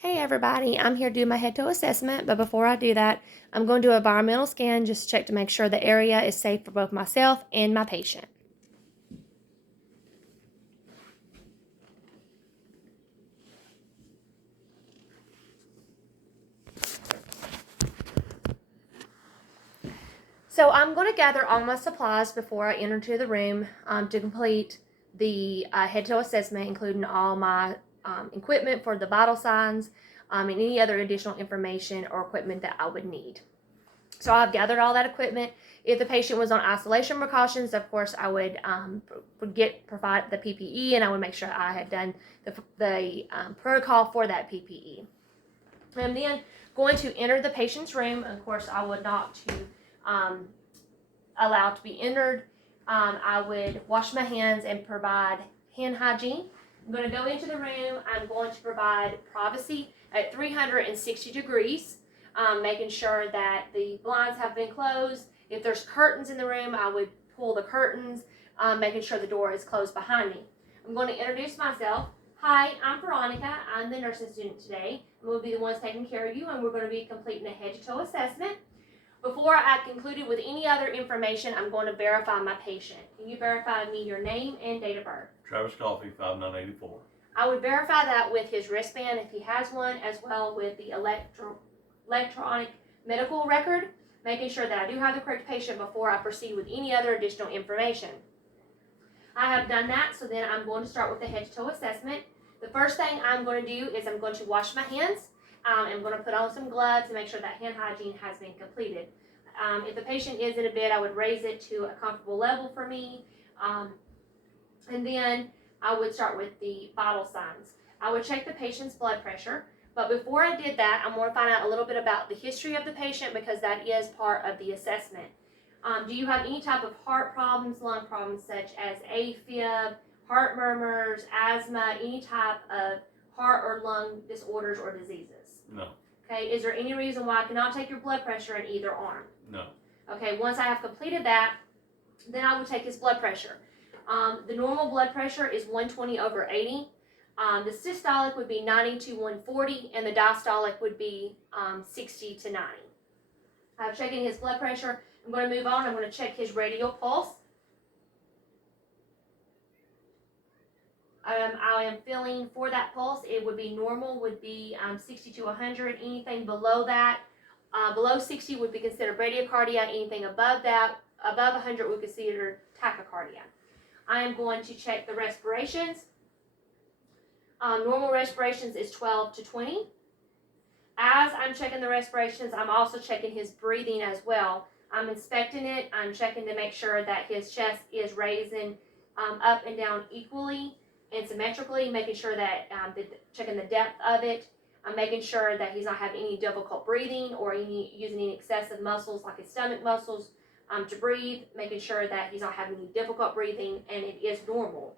Hey everybody, I'm here to do my head toe assessment, but before I do that, I'm going to do an environmental scan just to check to make sure the area is safe for both myself and my patient. So I'm going to gather all my supplies before I enter to the room to complete the head toe assessment, including all my equipment for the vital signs and any other additional information or equipment that I would need. So I've gathered all that equipment. If the patient was on isolation precautions, of course, I would provide the PPE, and I would make sure I had done the protocol for that PPE. And then going to enter the patient's room. Of course, I would not to allow to be entered. I would wash my hands and provide hand hygiene. I'm going to go into the room. I'm going to provide privacy at 360 degrees. Making sure that the blinds have been closed. If there's curtains in the room, I would pull the curtains, making sure the door is closed behind me. I'm going to introduce myself. Hi, I'm Veronica. I'm the nursing student today. I'm going to be the ones taking care of you, and we're going to be completing a head to toe assessment. Before I concluded with any other information, I'm going to verify my patient. Can you verify me your name and date of birth? Travis Coffey, 5984. I would verify that with his wristband if he has one, as well with the electronic medical record, making sure that I do have the correct patient before I proceed with any other additional information. I have done that, so then I'm going to start with the head to toe assessment. The first thing I'm going to do is I'm going to wash my hands. I'm going to put on some gloves to make sure that hand hygiene has been completed. If the patient is in a bed, I would raise it to a comfortable level for me. And then I would start with the vital signs. I would check the patient's blood pressure. But before I did that, I'm going to find out a little bit about the history of the patient because that is part of the assessment. Do you have any type of heart problems, lung problems, such as AFib, heart murmurs, asthma, any type of heart or lung disorders or diseases? No. Okay, is there any reason why I cannot take your blood pressure in either arm? No. Okay, once I have completed that, then I will take his blood pressure. The normal blood pressure is 120 over 80. The systolic would be 90 to 140, and the diastolic would be 60 to 90. I'm checking his blood pressure. I'm going to move on. I'm going to check his radial pulse. I am feeling for that pulse, it would be normal, would be 60 to 100. Anything below that, below 60 would be considered bradycardia. Anything above that, above 100 would be considered tachycardia. I am going to check the respirations. Normal respirations is 12 to 20. As I'm checking the respirations, I'm also checking his breathing as well. I'm inspecting it. I'm checking to make sure that his chest is raising up and down equally and symmetrically, making sure that checking the depth of it. I'm making sure that he's not having any difficult breathing or using any excessive muscles like his stomach muscles to breathe, making sure that he's not having any difficult breathing and it is normal.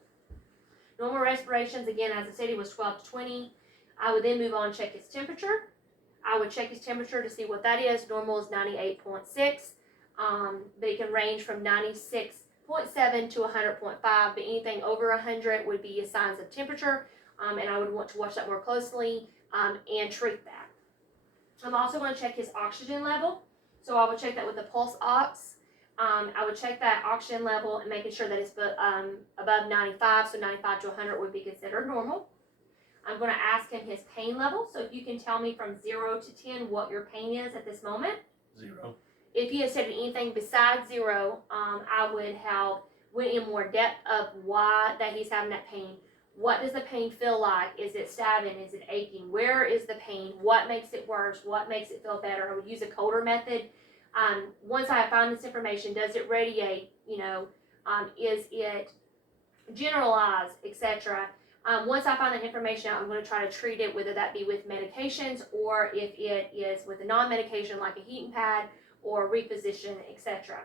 Normal respirations, again, as I said, it was 12 to 20. I would then move on and check his temperature. I would check his temperature to see what that is. Normal is 98.6, but it can range from 96.7 to 100.5, but anything over 100 would be signs of temperature, and I would want to watch that more closely and treat that. I'm also going to check his oxygen level, so I would check that with the pulse ox. I would check that oxygen level and making sure that it's above 95, so 95 to 100 would be considered normal. I'm going to ask him his pain level, so if you can tell me from 0 to 10 what your pain is at this moment. 0. If he has said anything besides 0, I would have went in more depth of why that he's having that pain. What does the pain feel like? Is it stabbing? Is it aching? Where is the pain? What makes it worse? What makes it feel better? I would use a Coulter method. Once I find this information, does it radiate? Is it generalized, etc.? Once I find that information, I'm going to try to treat it, whether that be with medications or if it is with a non-medication like a heating pad or reposition, etc.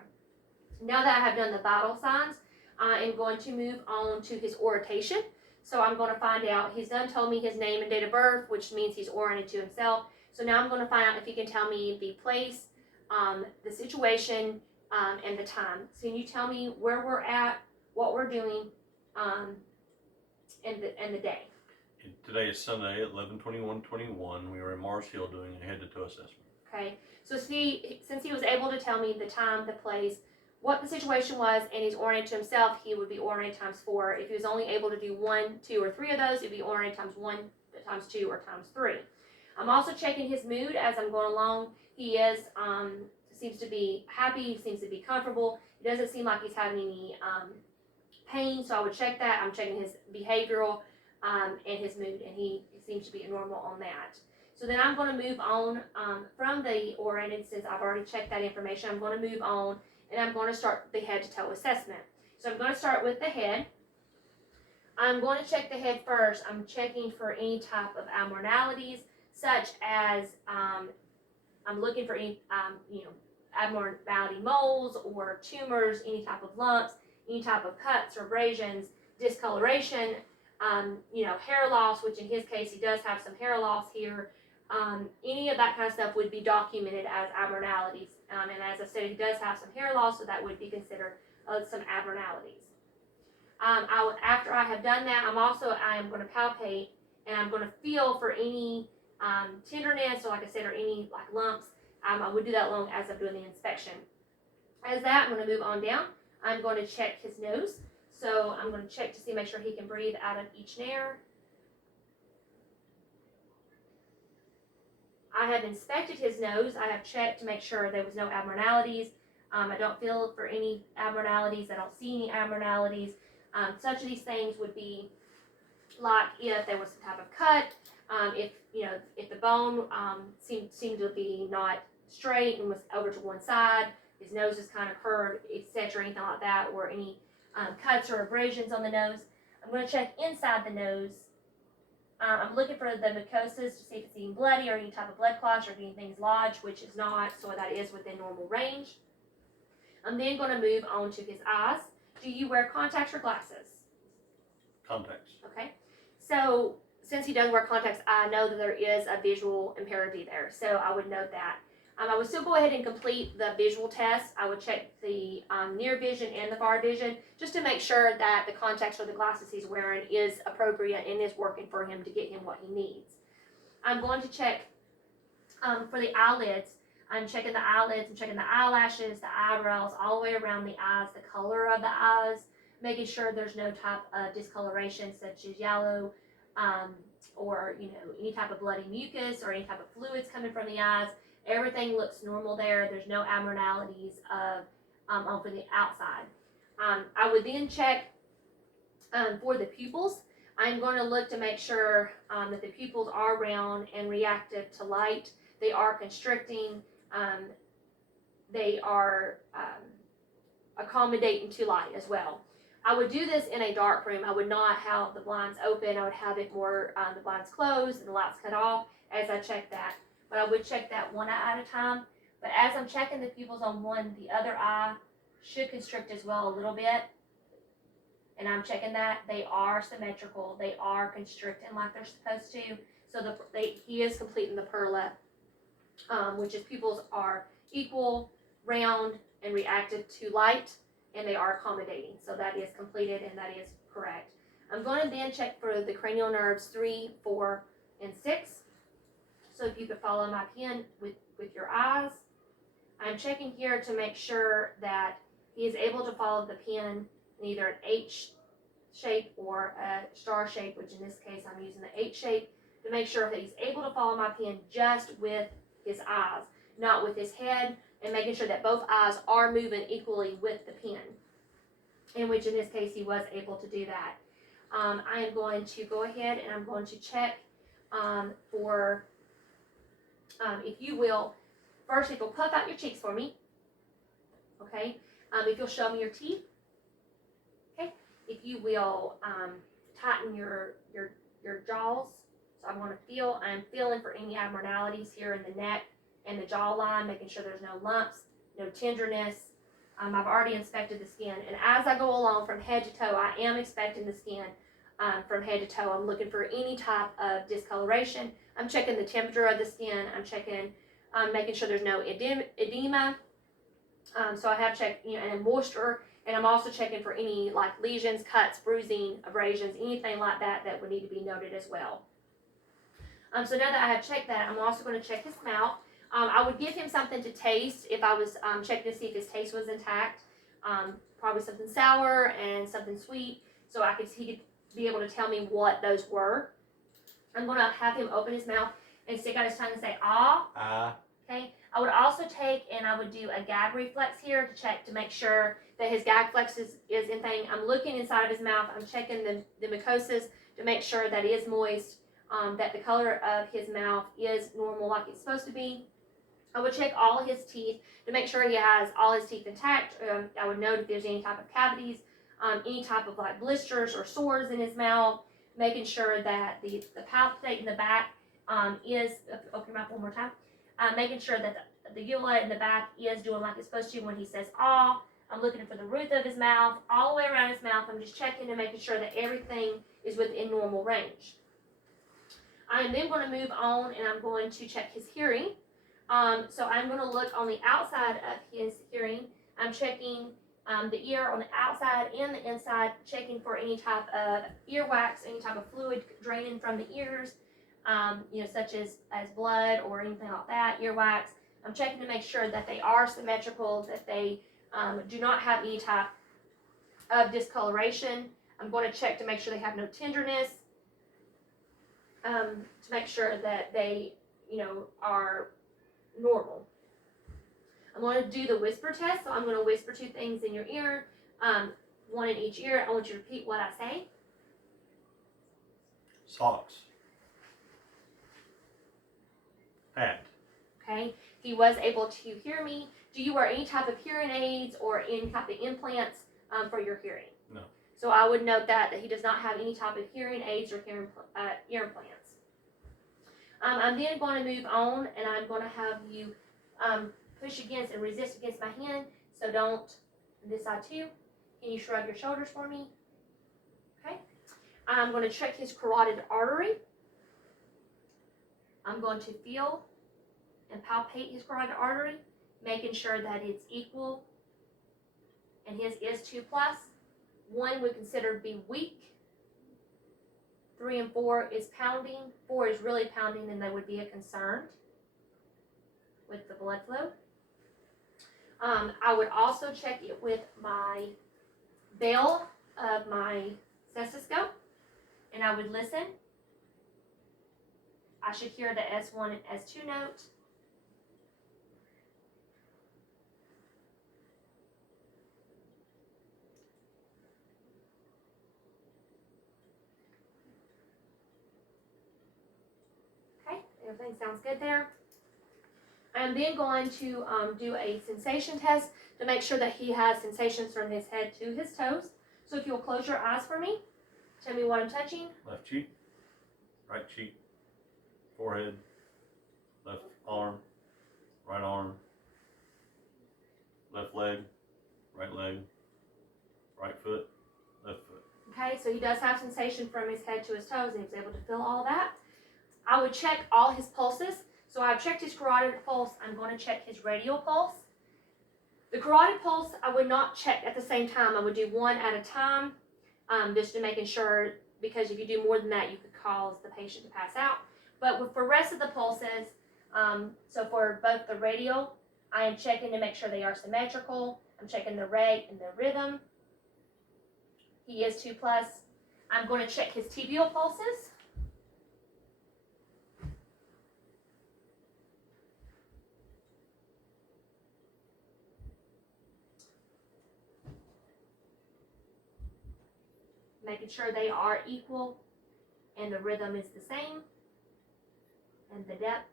Now that I have done the vital signs, I am going to move on to his orientation. So I'm going to find out, he's done told me his name and date of birth, which means he's oriented to himself. So now I'm going to find out if he can tell me the place, the situation, and the time. So can you tell me where we're at, what we're doing, and the day? Today is Sunday, 11/21/21. We were in Mars Hill doing a head-to-toe assessment. Okay, so since he was able to tell me the time, the place, what the situation was, and he's oriented to himself, he would be oriented times 4. If he was only able to do 1, 2, or 3 of those, it'd be oriented times 1, times 2, or times 3. I'm also checking his mood as I'm going along. He seems to be happy, seems to be comfortable. It doesn't seem like he's having any pain, so I would check that. I'm checking his behavioral and his mood, and he seems to be normal on that. So then I'm going to move on from the oriented, since I've already checked that information. I'm going to move on, and I'm going to start the head-to-toe assessment. So I'm going to start with the head. I'm going to check the head first. I'm checking for any type of abnormalities, such as I'm looking for any abnormality moles or tumors, any type of lumps, any type of cuts or abrasions, discoloration, hair loss, which in his case he does have some hair loss here. Any of that kind of stuff would be documented as abnormalities. And as I said, he does have some hair loss, so that would be considered some abnormalities. After I have done that, I am going to palpate, and I'm going to feel for any tenderness, or like I said, or any like lumps. I would do that along as I'm doing the inspection. As that, I'm going to move on down. I'm going to check his nose. So I'm going to check to make sure he can breathe out of each nair. I have inspected his nose. I have checked to make sure there was no abnormalities. I don't feel for any abnormalities. I don't see any abnormalities. Such of these things would be like if there was some type of cut, if the bone seemed to be not straight and was over to one side, his nose is kind of curved, etc., anything like that, or any cuts or abrasions on the nose. I'm going to check inside the nose. I'm looking for the mucosas to see if it's getting bloody or any type of blood clots or if anything's lodged, which is not, so that is within normal range. I'm then going to move on to his eyes. Do you wear contacts or glasses? Contacts. Okay. So since he does wear contacts, I know that there is a visual impairment there, so I would note that. I would still go ahead and complete the visual test. I would check the near vision and the far vision just to make sure that the contacts or the glasses he's wearing is appropriate and is working for him to get him what he needs. I'm going to check for the eyelids. I'm checking the eyelids, I'm checking the eyelashes, the eyebrows, all the way around the eyes, the color of the eyes, making sure there's no type of discoloration such as yellow or any type of bloody mucus or any type of fluids coming from the eyes. Everything looks normal there. There's no abnormalities on for the outside. I would then check for the pupils. I'm going to look to make sure that the pupils are round and reactive to light. They are constricting. They are accommodating to light as well. I would do this in a dark room. I would not have the blinds open. I would have it more the blinds closed and the lights cut off as I check that. But I would check that one eye at a time. But as I'm checking the pupils on one, the other eye should constrict as well a little bit. And I'm checking that. They are symmetrical. They are constricting like they're supposed to. So he is completing the PERLA, which is pupils are equal, round, and reactive to light, and they are accommodating. So that is completed, and that is correct. I'm going to then check for the cranial nerves 3, 4, and 6. So if you could follow my pen with your eyes. I'm checking here to make sure that he is able to follow the pen in either an H shape or a star shape, which in this case I'm using the H shape, to make sure that he's able to follow my pen just with his eyes, not with his head, and making sure that both eyes are moving equally with the pen, in which in this case he was able to do that. I am going to go ahead and I'm going to check for, if you will, first if you'll puff out your cheeks for me, okay, if you'll show me your teeth, okay, if you will tighten your jaws. So I'm feeling for any abnormalities here in the neck and the jawline, making sure there's no lumps, no tenderness. I've already inspected the skin, and as I go along from head to toe, I am inspecting the skin from head to toe. I'm looking for any type of discoloration. I'm checking the temperature of the skin. I'm checking, making sure there's no edema. So I have checked, and moisture. And I'm also checking for any like lesions, cuts, bruising, abrasions, anything like that that would need to be noted as well. So now that I have checked that, I'm also going to check his mouth. I would give him something to taste if I was checking to see if his taste was intact. Probably something sour and something sweet, so he could be able to tell me what those were. I'm going to have him open his mouth and stick out his tongue and say, ah. Ah. Okay. I would also take and I would do a gag reflex here to check to make sure that his gag reflex is in thing. I'm looking inside of his mouth. I'm checking the mucosas to make sure that it is moist, that the color of his mouth is normal like it's supposed to be. I would check all his teeth to make sure he has all his teeth intact. I would note if there's any type of cavities, any type of like blisters or sores in his mouth, making sure that the palpate in the back is, open your mouth one more time, making sure that the uvula in the back is doing like it's supposed to when he says ah. I'm looking for the roof of his mouth, all the way around his mouth. I'm just checking and making sure that everything is within normal range. I am then going to move on and I'm going to check his hearing. So I'm going to look on the outside of his hearing. I'm checking the ear on the outside and the inside, checking for any type of earwax, any type of fluid draining from the ears, such as blood or anything like that, earwax. I'm checking to make sure that they are symmetrical, that they do not have any type of discoloration. I'm going to check to make sure they have no tenderness, to make sure that they, are normal. I'm going to do the whisper test, so I'm going to whisper 2 things in your ear, 1 in each ear. I want you to repeat what I say. Socks. Hat. Okay, he was able to hear me. Do you wear any type of hearing aids or any type of implants for your hearing? No. So I would note that he does not have any type of hearing aids or ear implants. I'm then going to move on and I'm going to have you push against and resist against my hand. So don't, this side too. Can you shrug your shoulders for me? Okay. I'm going to check his carotid artery. I'm going to feel and palpate his carotid artery, making sure that it's equal. And his is 2+. 1 would consider to be weak. 3 and 4 is pounding. 4 is really pounding, then they would be a concern with the blood flow. I would also check it with my bell of my stethoscope, and I would listen. I should hear the S1 and S2 note. Okay, everything sounds good there. I'm then going to do a sensation test to make sure that he has sensations from his head to his toes. So if you'll close your eyes for me, tell me what I'm touching. Left cheek. Right cheek. Forehead. Left arm. Right arm. Left leg. Right leg. Right foot. Left foot. Okay, so he does have sensation from his head to his toes, and he's able to feel all that. I would check all his pulses. So I've checked his carotid pulse. I'm going to check his radial pulse. The carotid pulse, I would not check at the same time. I would do 1 at a time, just to making sure, because if you do more than that, you could cause the patient to pass out. But for the rest of the pulses, so for both the radial, I am checking to make sure they are symmetrical. I'm checking the rate and the rhythm. He is 2+. I'm going to check his tibial pulses. Making sure they are equal and the rhythm is the same and the depth.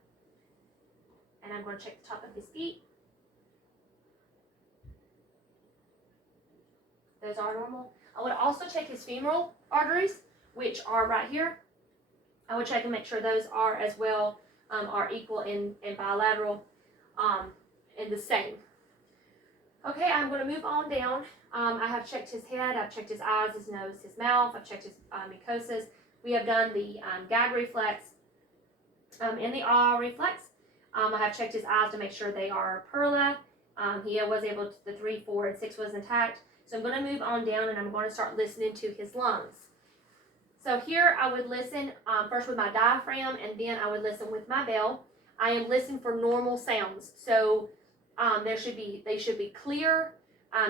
And I'm going to check the top of his feet. Those are normal. I would also check his femoral arteries, which are right here. I would check and make sure those are as well, are equal and bilateral, and the same. Okay, I'm going to move on down. I have checked his head, I've checked his eyes, his nose, his mouth, I've checked his mucosas. We have done the gag reflex and the ah reflex. I have checked his eyes to make sure they are perla. He was able to, the 3, 4, and 6 was intact. So I'm going to move on down and I'm going to start listening to his lungs. So here I would listen first with my diaphragm and then I would listen with my bell. I am listening for normal sounds. So they should be clear.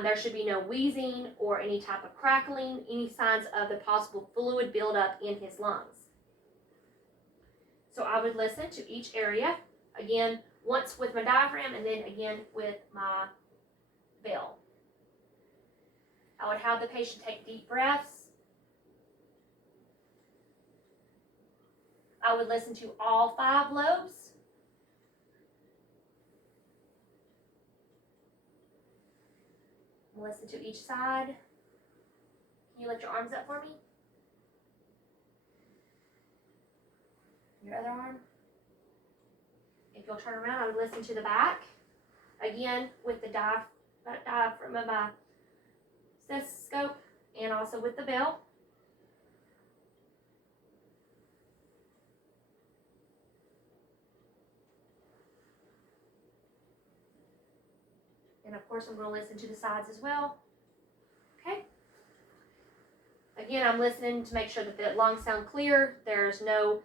There should be no wheezing or any type of crackling, any signs of the possible fluid buildup in his lungs. So I would listen to each area, again, once with my diaphragm and then again with my bell. I would have the patient take deep breaths. I would listen to all 5 lobes. Listen to each side. Can you lift your arms up for me? Your other arm. If you'll turn around, I would listen to the back. Again, with the diaphragm of my stethoscope and also with the bell. And of course, I'm going to listen to the sides as well. Okay. Again, I'm listening to make sure that the lungs sound clear. There's no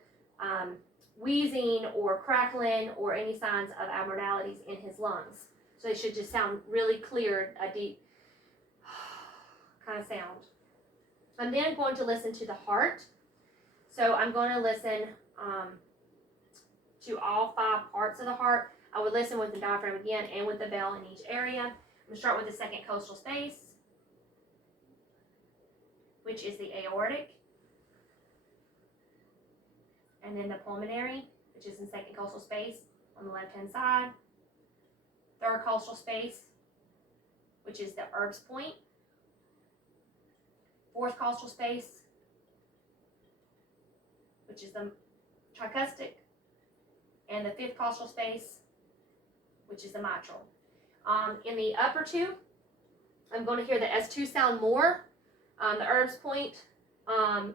wheezing or crackling or any signs of abnormalities in his lungs. So they should just sound really clear, a deep kind of sound. I'm then going to listen to the heart. So I'm going to listen to all 5 parts of the heart. I would listen with the diaphragm again and with the bell in each area. I'm going to start with the second costal space, which is the aortic. And then the pulmonary, which is in second costal space on the left-hand side. Third costal space, which is the Erb's point. Fourth costal space, which is the tricuspid. And the fifth costal space, which is the mitral. In the upper 2, I'm going to hear the S2 sound more. The Erb's point,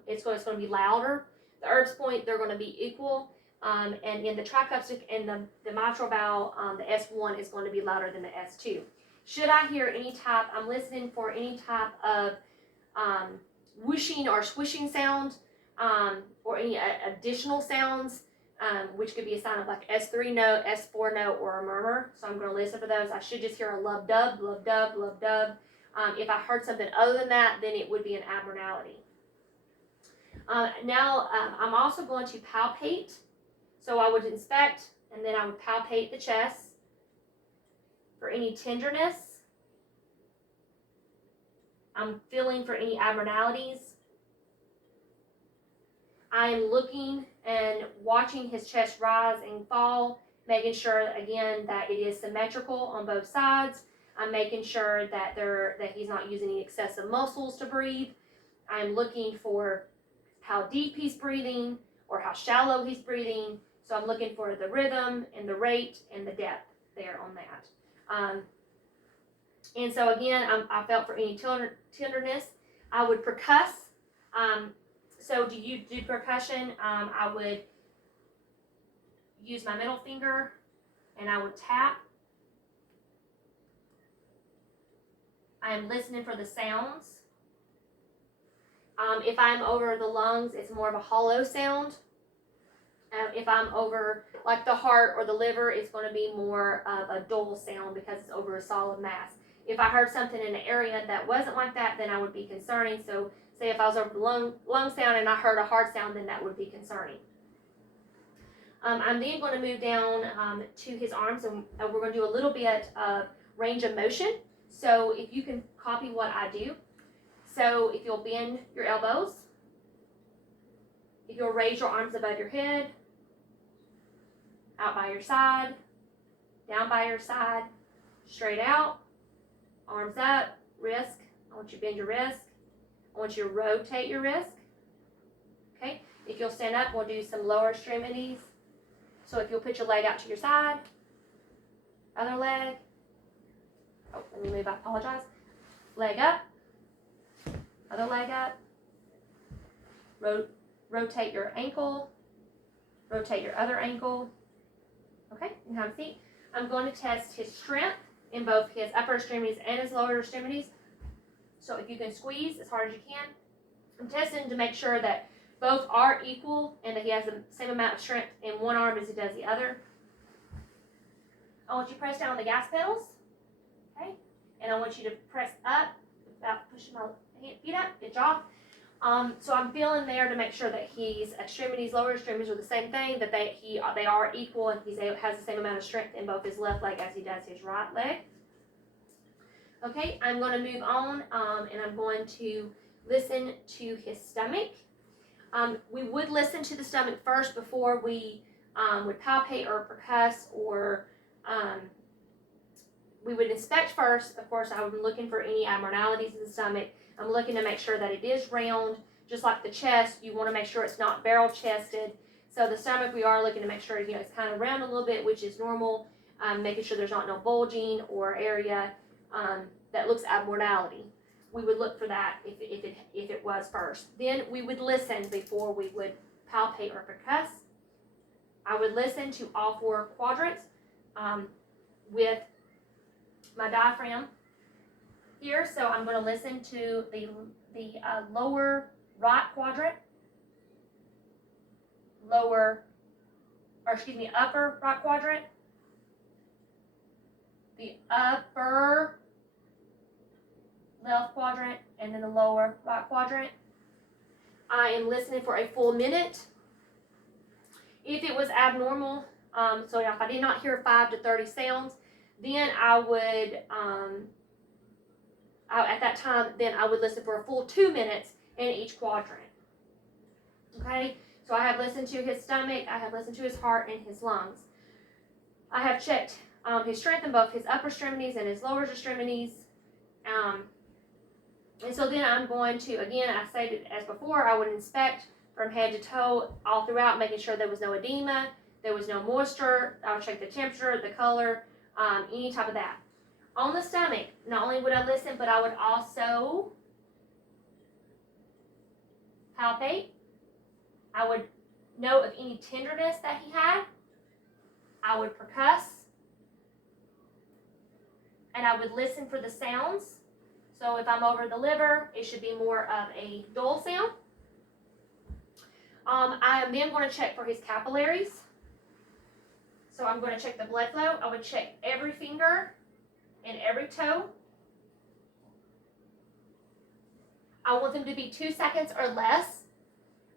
it's going to be louder. The Erb's point, they're going to be equal. And in the tricuspid and the mitral valve, the S1 is going to be louder than the S2. Should I hear any type, I'm listening for any type of whooshing or swishing sound or any additional sounds, which could be a sign of like S3 note, S4 note, or a murmur. So I'm going to listen for those. I should just hear a lub dub, lub dub, lub dub. If I heard something other than that, then it would be an abnormality. Now, I'm also going to palpate. So I would inspect, and then I would palpate the chest for any tenderness. I'm feeling for any abnormalities. I am looking and watching his chest rise and fall, making sure, again, that it is symmetrical on both sides. I'm making sure that he's not using any excessive muscles to breathe. I'm looking for how deep he's breathing or how shallow he's breathing. So I'm looking for the rhythm and the rate and the depth there on that. And so again, I felt for any tenderness. I would percuss. So do you do percussion? I would use my middle finger and I would tap. I am listening for the sounds. If I'm over the lungs, it's more of a hollow sound. If I'm over like the heart or the liver, it's going to be more of a dull sound because it's over a solid mass. If I heard something in an area that wasn't like that, then I would be concerning. So say if I was over the lung sound and I heard a heart sound, then that would be concerning. I'm then going to move down to his arms, and we're going to do a little bit of range of motion. So if you can copy what I do. So if you'll bend your elbows, if you'll raise your arms above your head, out by your side, down by your side, straight out, arms up, wrist. I want you to bend your wrist. I want you to rotate your wrist. Okay, if you'll stand up, we'll do some lower extremities. So if you'll put your leg out to your side, other leg. Oh, let me move, I apologize. Leg up, other leg up. Rotate your ankle, rotate your other ankle. Okay, you can have a seat. I'm going to test his strength in both his upper extremities and his lower extremities. So if you can squeeze as hard as you can. I'm testing to make sure that both are equal and that he has the same amount of strength in one arm as he does the other. I want you to press down on the gas pedals, okay? And I want you to press up without pushing my feet up. Good job. So I'm feeling there to make sure that his extremities, lower extremities are the same thing, that they are equal, and he has the same amount of strength in both his left leg as he does his right leg. Okay, I'm going to move on, and I'm going to listen to his stomach. We would listen to the stomach first before we would palpate or percuss, or we would inspect first. Of course, I would be looking for any abnormalities in the stomach. I'm looking to make sure that it is round, just like the chest. You want to make sure it's not barrel chested. So the stomach, we are looking to make sure it's kind of round a little bit, which is normal. Making sure there's not no bulging or area that looks abnormality. We would look for that if it was first. Then we would listen before we would palpate or percuss. I would listen to all four quadrants with my diaphragm here. So I'm going to listen to the lower right quadrant, upper right quadrant, the upper left quadrant, and then the lower right quadrant. I am listening for a full minute. If it was abnormal, so if I did not hear 5 to 30 sounds, then I would, at that time, then I would listen for a full 2 minutes in each quadrant. Okay, so I have listened to his stomach, I have listened to his heart and his lungs. I have checked his strength in both his upper extremities and his lower extremities. And so then I'm going to, again, I stated as before, I would inspect from head to toe all throughout, making sure there was no edema, there was no moisture. I would check the temperature, the color, any type of that. On the stomach, not only would I listen, but I would also palpate. I would note of any tenderness that he had. I would percuss. And I would listen for the sounds. So if I'm over the liver, it should be more of a dull sound. I am then going to check for his capillaries. So I'm going to check the blood flow. I would check every finger and every toe. I want them to be 2 seconds or less.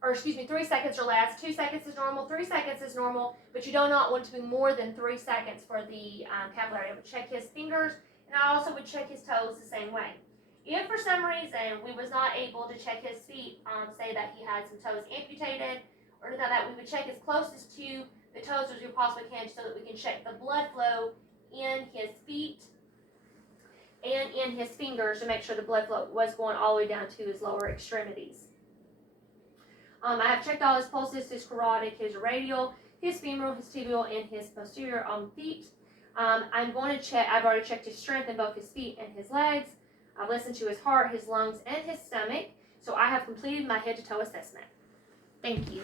Or 3 seconds or less. 2 seconds is normal, 3 seconds is normal, but you do not want to be more than 3 seconds for the capillary. I would check his fingers, and I also would check his toes the same way. If for some reason we was not able to check his feet, say that he had some toes amputated or anything like that, we would check as closest to the toes as we possibly can so that we can check the blood flow in his feet and in his fingers to make sure the blood flow was going all the way down to his lower extremities. I have checked all his pulses, his carotid, his radial, his femoral, his tibial, and his posterior feet. I'm going to check, I've already checked his strength in both his feet and his legs. I've listened to his heart, his lungs, and his stomach. So I have completed my head to toe assessment. Thank you.